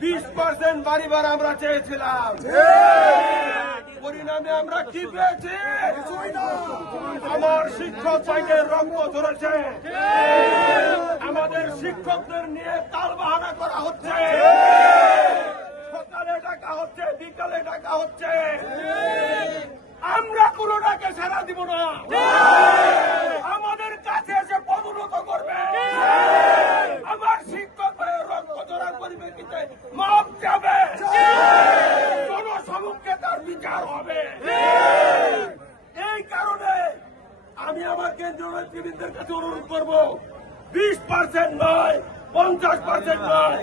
20% বাড়ি ভাড়া আমরা চেয়েছিলাম, পরিণামে আমরা কি পেয়েছি? আমার শিক্ষক ভাইদের রক্ত ঝরেছে, আমাদের শিক্ষকদের নিয়ে তালবাহানা করা হচ্ছে, সকালে ডাকা হচ্ছে, বিকালে ডাকা হচ্ছে, আমরা কোনোটাকে সাড়া দিব না। আমাদের কাছে এসে পদোন্নত করবে, আমার শিক্ষক ভাইয়ের রক্ত ঝরার পরিপ্রেক্ষিতে মাপ যাবে, জনসমক্ষে তার বিচার হবে। এই কারণে আমি আমার কেন্দ্রীয় নেতৃবৃন্দের কাছে অনুরোধ করব, 20% নয়, 50% নয়,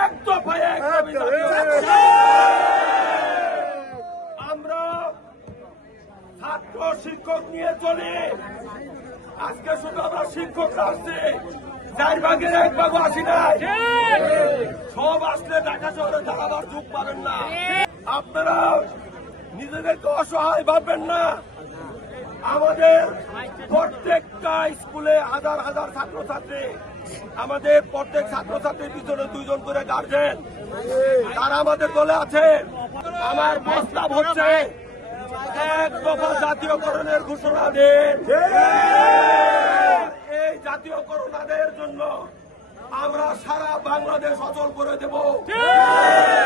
এক দফায় এক দাবি আমরা ছাত্র শিক্ষক নিয়ে চলি। আজকে শুধু আমরা শিক্ষকরা আসছি, 4 ভাগের 1 ভাগও আসি নাই। সব আসলে ঢাকা শহরে দাঁড়াবার যুগ পাবেন না। আপনারা নিজেদেরকে অসহায় ভাববেন না। আমাদের প্রত্যেকটা স্কুলে হাজার হাজার ছাত্রছাত্রী, আমাদের প্রত্যেক ছাত্রছাত্রীর পিছনে 2 জন করে গার্জেন, তারা আমাদের দলে আছে। আমার প্রস্তাব হচ্ছে, এক দফা জাতীয়করণের ঘোষণা দেন। এই জাতীয়করণের জন্য আমরা সারা বাংলাদেশ অচল করে দেব।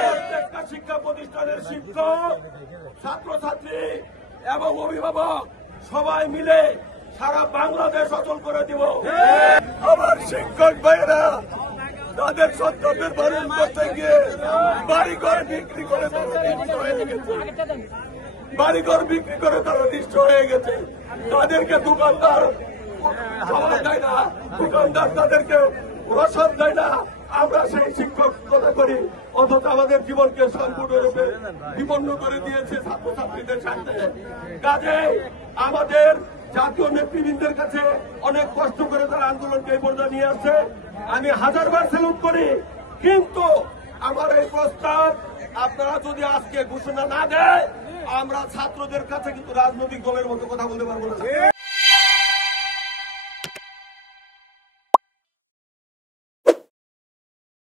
প্রত্যেকটা শিক্ষা প্রতিষ্ঠানের শিক্ষক, ছাত্রছাত্রী এবং অভিভাবক সবাই মিলে সারা বাংলাদেশ অচল করে দিব। আমার শিক্ষক ভাইয়েরা তাদের সন্তানদের বাড়ি করতে গিয়ে বাড়িঘর বিক্রি করে তারা নিঃস্ব হয়ে গেছে। তাদেরকে দোকানদার খাবার দেয় না, দোকানদার তাদেরকে রসদ দেয় না। আমরা সেই শিক্ষক কথা করি, অথচ আমাদের জীবনকে সম্পূর্ণরূপে বিপন্ন করে দিয়েছে ছাত্রছাত্রীদের সাথে। কাজে আমাদের জাতীয় নেতৃবৃন্দের কাছে অনেক কষ্ট করে তারা আন্দোলনকে এই পর্যায়ে নিয়ে আসছে। আমি হাজারবার স্যালুট করি, কিন্তু আমার এই প্রস্তাব আপনারা যদি আজকে ঘোষণা না দেয়, আমরা ছাত্রদের কাছে কিন্তু রাজনৈতিক দলের মতো কথা বলতে পারবো না।